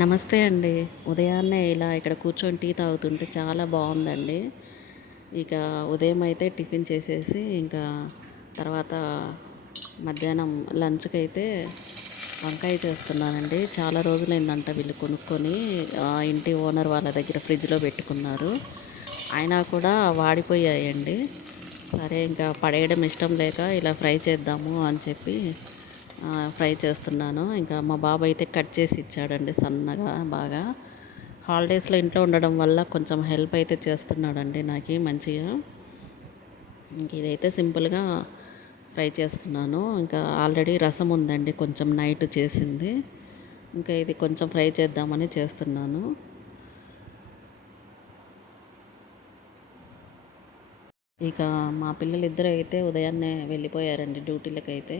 నమస్తే అండి. ఉదయాన్నే ఇలా ఇక్కడ కూర్చొని టీ తాగుతుంటే చాలా బాగుందండి. ఇక ఉదయం అయితే టిఫిన్ చేసేసి ఇంకా తర్వాత మధ్యాహ్నం లంచ్కి అయితే వంకాయ చేస్తున్నానండి. చాలా రోజులైందంట వీళ్ళు కొనుక్కొని ఇంటి ఓనర్ వాళ్ళ దగ్గర ఫ్రిడ్జ్లో పెట్టుకున్నారు. అయినా కూడా వాడిపోయాయండి. సరే ఇంకా పడేయడం ఇష్టం లేక ఇలా ఫ్రై చేద్దాము అని చెప్పి ఫ్రై చేస్తున్నాను. ఇంకా మా బాబు అయితే కట్ చేసి ఇచ్చాడండి సన్నగా బాగా. హాలిడేస్లో ఇంట్లో ఉండడం వల్ల కొంచెం హెల్ప్ అయితే చేస్తున్నాడండి నాకు మంచిగా. ఇంక ఇదైతే సింపుల్గా ఫ్రై చేస్తున్నాను. ఇంకా ఆల్రెడీ రసం ఉందండి కొంచెం నైట్ చేసింది. ఇంకా ఇది కొంచెం ఫ్రై చేద్దామని చేస్తున్నాను. ఇక మా పిల్లలిద్దరూ అయితే ఉదయాన్నే వెళ్ళిపోయారండి డ్యూటీలకైతే.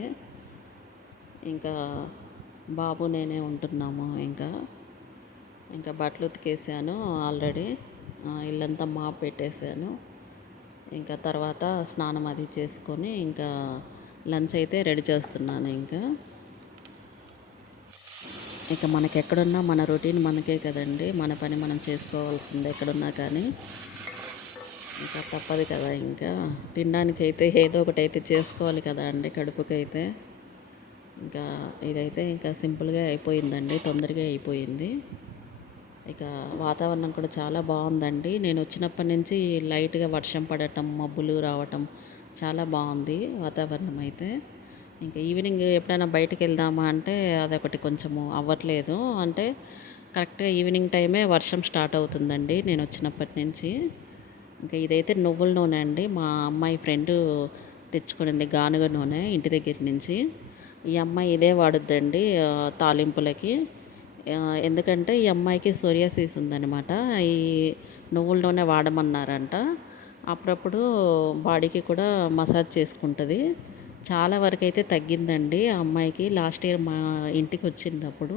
ఇంకా బాబు నేనే ఉంటున్నాము ఇంకా. ఇంకా బట్టలు ఉతికేసాను ఆల్రెడీ. ఇల్లంతా మాప్ పెట్టేశాను ఇంకా తర్వాత స్నానం అది చేసుకొని ఇంకా లంచ్ అయితే రెడీ చేస్తున్నాను ఇంకా. ఇక మనకి ఎక్కడున్నా మన రొటీన్ మనకే కదండి. మన పని మనం చేసుకోవాల్సిందే ఎక్కడున్నా కానీ. ఇంకా తప్పదు కదా ఇంకా. తినడానికైతే ఏదో ఒకటి అయితే చేసుకోవాలి కదా అండి కడుపుకైతే. ఇంకా ఇదైతే ఇంకా సింపుల్గా అయిపోయిందండి తొందరగా అయిపోయింది. ఇక వాతావరణం కూడా చాలా బాగుందండి. నేను వచ్చినప్పటి నుంచి లైట్గా వర్షం పడటం మబ్బులు రావటం చాలా బాగుంది వాతావరణం అయితే. ఇంకా ఈవినింగ్ ఎప్పుడైనా బయటకు వెళ్దామా అంటే అదొకటి కొంచెము అవ్వట్లేదు. అంటే కరెక్ట్గా ఈవినింగ్ టైమే వర్షం స్టార్ట్ అవుతుందండి నేను వచ్చినప్పటి నుంచి. ఇంకా ఇదైతే నువ్వుల నూనె అండి. మా అమ్మాయి ఫ్రెండ్ తెచ్చుకునింది గానుగ నూనె ఇంటి దగ్గర నుంచి. ఈ అమ్మాయి ఇదే వాడుద్దండి తాలింపులకి. ఎందుకంటే ఈ అమ్మాయికి సోరియాసిస్ ఉందనమాట ఈ నువ్వుల నూనె వాడమన్నారంట. అప్పుడప్పుడు బాడీకి కూడా మసాజ్ చేసుకుంటుంది. చాలా వరకు అయితే తగ్గిందండి ఆ అమ్మాయికి. లాస్ట్ ఇయర్ మా ఇంటికి వచ్చింది అప్పుడు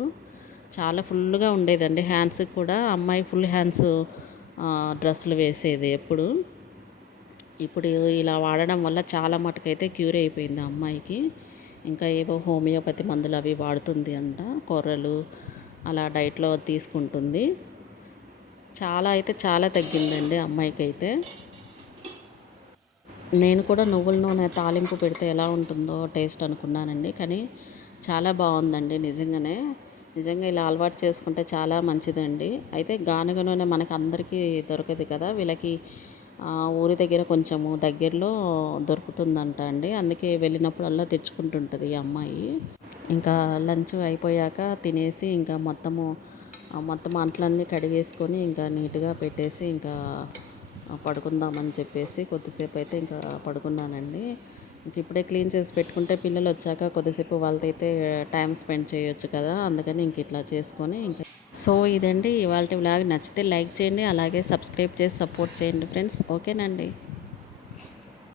చాలా ఫుల్గా ఉండేదండి. హ్యాండ్స్కి కూడా అమ్మాయి ఫుల్ హ్యాండ్స్ డ్రెస్సులు వేసేది ఎప్పుడు. ఇప్పుడు ఇలా వాడడం వల్ల చాలా మటుకైతే క్యూర్ అయిపోయింది ఆ అమ్మాయికి. ఇంకా ఏవో హోమియోపతి మందులు అవి వాడుతుంది అంట కొర్రలు అలా డైట్లో తీసుకుంటుంది. చాలా అయితే చాలా తగ్గిందండి అమ్మాయికి అయితే నేను కూడా నువ్వుల నూనె తాలింపు పెడితే ఎలా ఉంటుందో టేస్ట్ అనుకున్నానండి కానీ చాలా బాగుందండి నిజంగానే. నిజంగా ఇలా అలవాటు చేసుకుంటే చాలా మంచిదండి. అయితే గానుగ నూనె మనకు అందరికీ దొరకదు కదా వీళ్ళకి ఊరి దగ్గర కొంచెము దగ్గరలో దొరుకుతుందంట అండి. అందుకే వెళ్ళినప్పుడల్లా తెచ్చుకుంటుంటుంది ఈ అమ్మాయి. ఇంకా లంచ్ అయిపోయాక తినేసి ఇంకా మొత్తము మొత్తం అంట్లన్నీ కడిగేసుకొని ఇంకా నీట్గా పెట్టేసి ఇంకా పడుకుందామని చెప్పేసి కొద్దిసేపు అయితే ఇంకా పడుకున్నానండి. ఇప్పుడే క్లీన్ చేసి పెట్టుకుంటే పిల్లలు వచ్చాక కొద్దిసేపు వాళ్ళతో అయితే టైం స్పెండ్ చేయొచ్చు కదా అందుకని ఇంక ఇట్లా చేసుకొని ఇంకా. సో ఇదండి ఇవాళ వ్లాగ్. నచ్చితే లైక్ చేయండి అలాగే సబ్స్క్రైబ్ చేసి సపోర్ట్ చేయండి ఫ్రెండ్స్. ఓకేనండి.